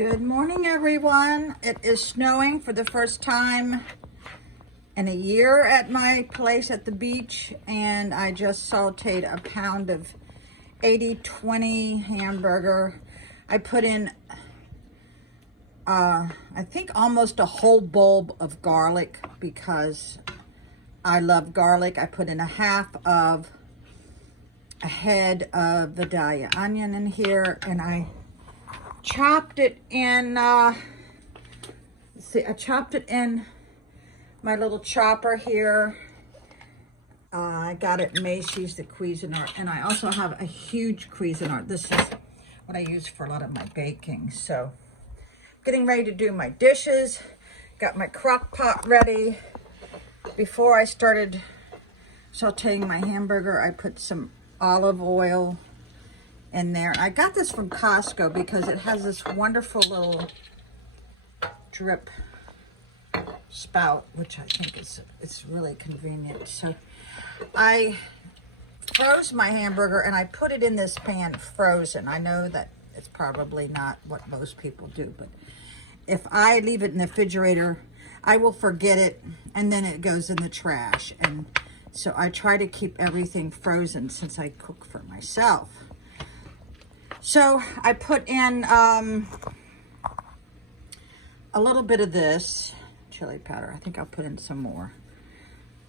Good morning, everyone. It is snowing for the first time in a year at my place at the beach, and I just sauteed a pound of 80/20 hamburger. I put in, I think almost a whole bulb of garlic because I love garlic. I put in a head of Vidalia onion in here, and I chopped it in, I chopped it in my little chopper here. I got it Macy's, the Cuisinart, and I also have a huge Cuisinart. This is what I use for a lot of my baking. So, getting ready to do my dishes. Got my crock pot ready. Before I started sauteing my hamburger, I put some olive oil in there. I got this from Costco because it has this wonderful little drip spout, which I think it's really convenient. So I froze my hamburger and I put it in this pan frozen. I know that it's probably not what most people do, but if I leave it in the refrigerator, I will forget it and then it goes in the trash. And so I try to keep everything frozen since I cook for myself. So I put in a little bit of this chili powder. I think I'll put in some more.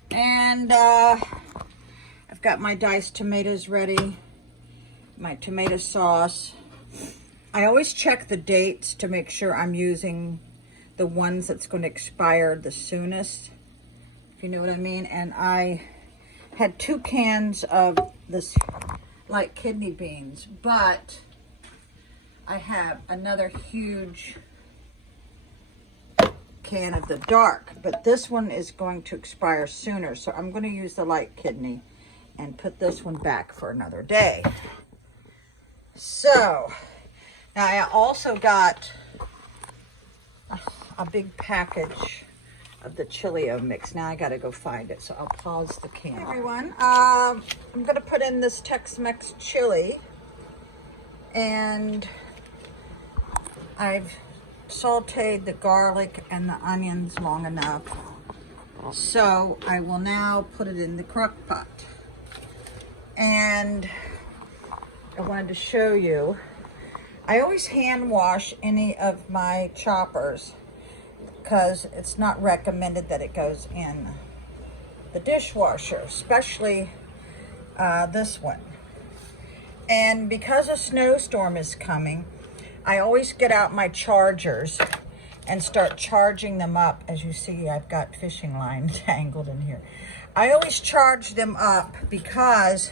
And I've got my diced tomatoes ready, my tomato sauce. I always check the dates to make sure I'm using the ones that's going to expire the soonest, if you know what I mean. And I had 2 cans of this light kidney beans, but I have another huge can of the dark, but this one is going to expire sooner, so I'm going to use the light kidney and put this one back for another day. So now I also got a big package of the Chilio mix. Now I got to go find it, so I'll pause the camera. Hey everyone, I'm going to put in this Tex-Mex chili, and I've sauteed the garlic and the onions long enough, so I will now put it in the crock pot. And I wanted to show you, I always hand wash any of my choppers because it's not recommended that it goes in the dishwasher, especially this one. And because a snowstorm is coming, I always get out my chargers and start charging them up. As you see, I've got fishing lines tangled in here. I always charge them up because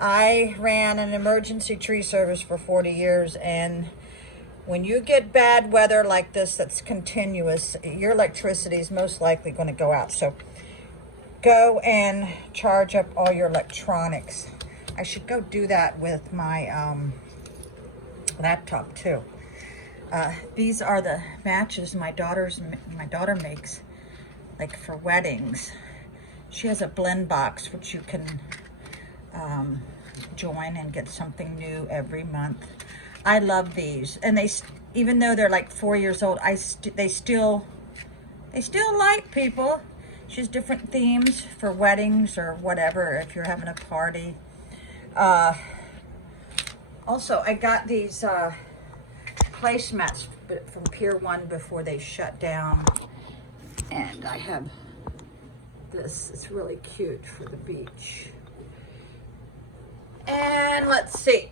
I ran an emergency tree service for 40 years, and when you get bad weather like this that's continuous, your electricity is most likely going to go out. So go and charge up all your electronics. I should go do that with my laptop too. These are the matches my daughter makes, like for weddings. She has a blend box which you can join and get something new every month. I love these, and they, even though they're like 4 years old, they still like people. She has different themes for weddings or whatever if you're having a party. Also, I got these placemats from Pier 1 before they shut down. And I have this. It's really cute for the beach. And let's see.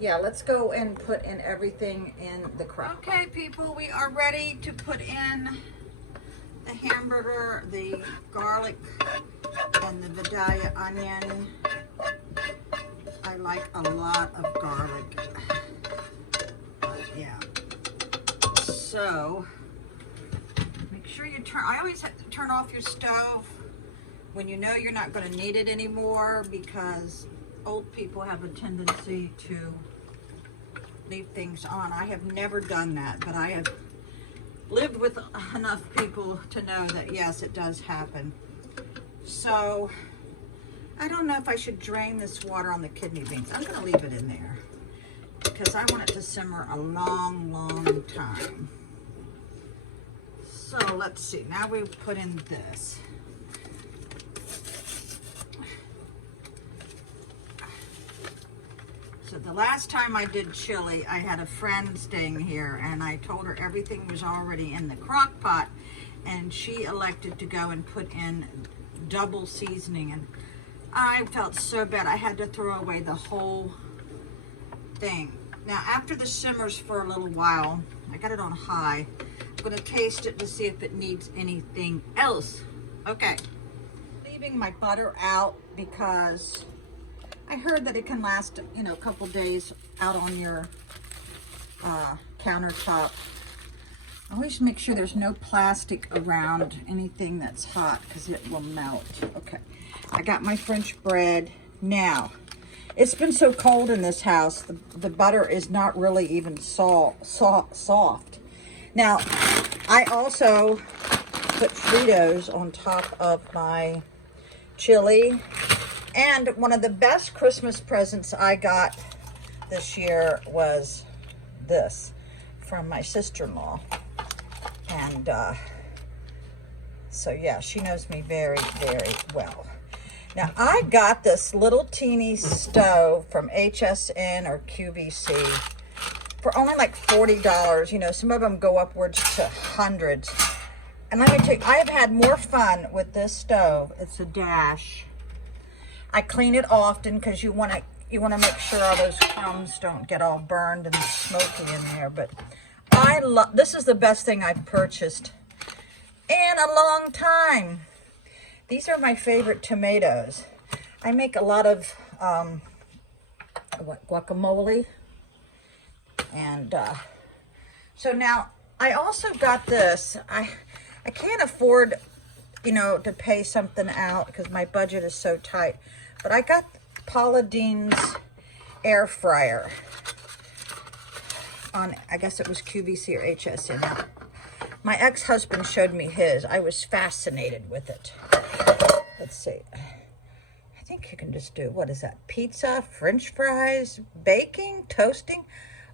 Yeah, let's go and put in everything in the crock. Okay, people, we are ready to put in the hamburger, the garlic, and the Vidalia onion. I like a lot of garlic. Yeah. So make sure you I always have to turn off your stove when you know you're not going to need it anymore, because old people have a tendency to leave things on. I have never done that, but I have lived with enough people to know that yes, it does happen. So I don't know if I should drain this water on the kidney beans. I'm going to leave it in there. because I want it to simmer a long, long time. So let's see, now we put in this. So the last time I did chili, I had a friend staying here and I told her everything was already in the crock pot, and she elected to go and put in double seasoning, and I felt so bad. I had to throw away the whole thing. Now after this simmers for a little while, I got it on high. I'm gonna taste it to see if it needs anything else. Okay. Leaving my butter out because I heard that it can last, you know, a couple days out on your countertop. Always make sure there's no plastic around anything that's hot because it will melt. Okay, I got my French bread. Now, it's been so cold in this house, the butter is not really even soft. Now, I also put Fritos on top of my chili. And one of the best Christmas presents I got this year was this from my sister-in-law. And so yeah, she knows me very, very well. Now I got this little teeny stove from HSN or QVC for only like $40. You know, some of them go upwards to hundreds. And let me tell you, I have had more fun with this stove. It's a Dash. I clean it often because you want to make sure all those crumbs don't get all burned and smoky in there. But I love, this is the best thing I've purchased in a long time. These are my favorite tomatoes. I make a lot of guacamole, and so now I also got this. I can't afford, you know, to pay something out because my budget is so tight. But I got Paula Deen's air fryer on, I guess it was QVC or HSN. Now, my ex-husband showed me his. I was fascinated with it. Let's see. I think you can just do, what is that? Pizza, French fries, baking, toasting.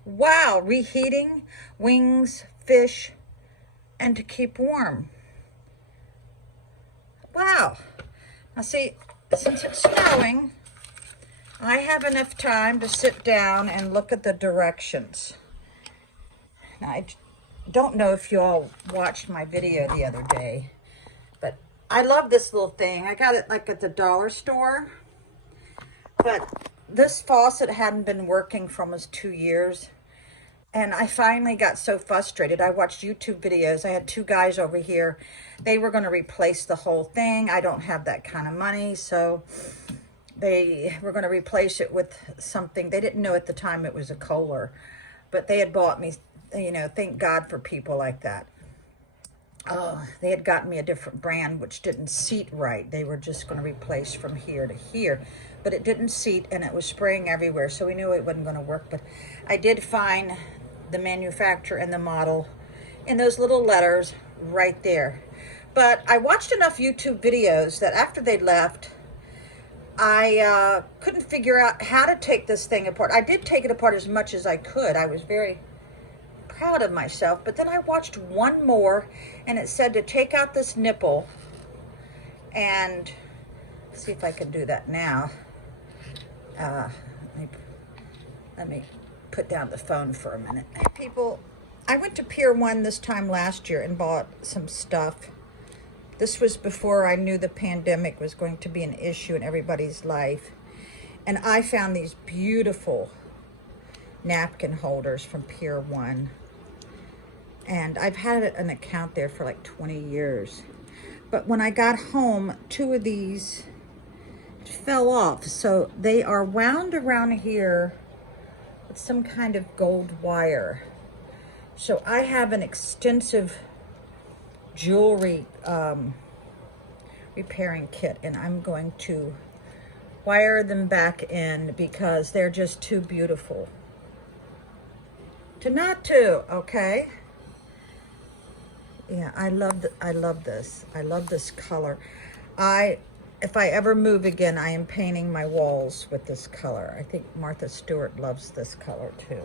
Wow, reheating, wings, fish, and to keep warm. Wow. Now see, since it's snowing, I have enough time to sit down and look at the directions. Now, I don't know if you all watched my video the other day, but I love this little thing. I got it like at the dollar store, but this faucet hadn't been working for almost 2 years. And I finally got so frustrated. I watched YouTube videos. I had 2 guys over here. They were going to replace the whole thing. I don't have that kind of money, so they were going to replace it with something. They didn't know at the time it was a Kohler, but they had bought me, you know, thank God for people like that. Oh, they had gotten me a different brand, which didn't seat right. They were just going to replace from here to here, but it didn't seat, and it was spraying everywhere, so we knew it wasn't going to work. But I did find the manufacturer and the model in those little letters right there. But I watched enough YouTube videos that after they left, I couldn't figure out how to take this thing apart. I did take it apart as much as I could. I was very proud of myself. But then I watched one more, and it said to take out this nipple, and see if I can do that now. Let me put down the phone for a minute. Hey people, I went to Pier 1 this time last year and bought some stuff. This was before I knew the pandemic was going to be an issue in everybody's life. And I found these beautiful napkin holders from Pier 1. And I've had an account there for like 20 years. But when I got home, 2 of these fell off. So they are wound around here with some kind of gold wire. So I have an extensive jewelry repairing kit, and I'm going to wire them back in because they're just too beautiful to not do. Okay. Yeah, I love this. I love this color. I if I ever move again, I am painting my walls with this color. I think Martha Stewart loves this color too.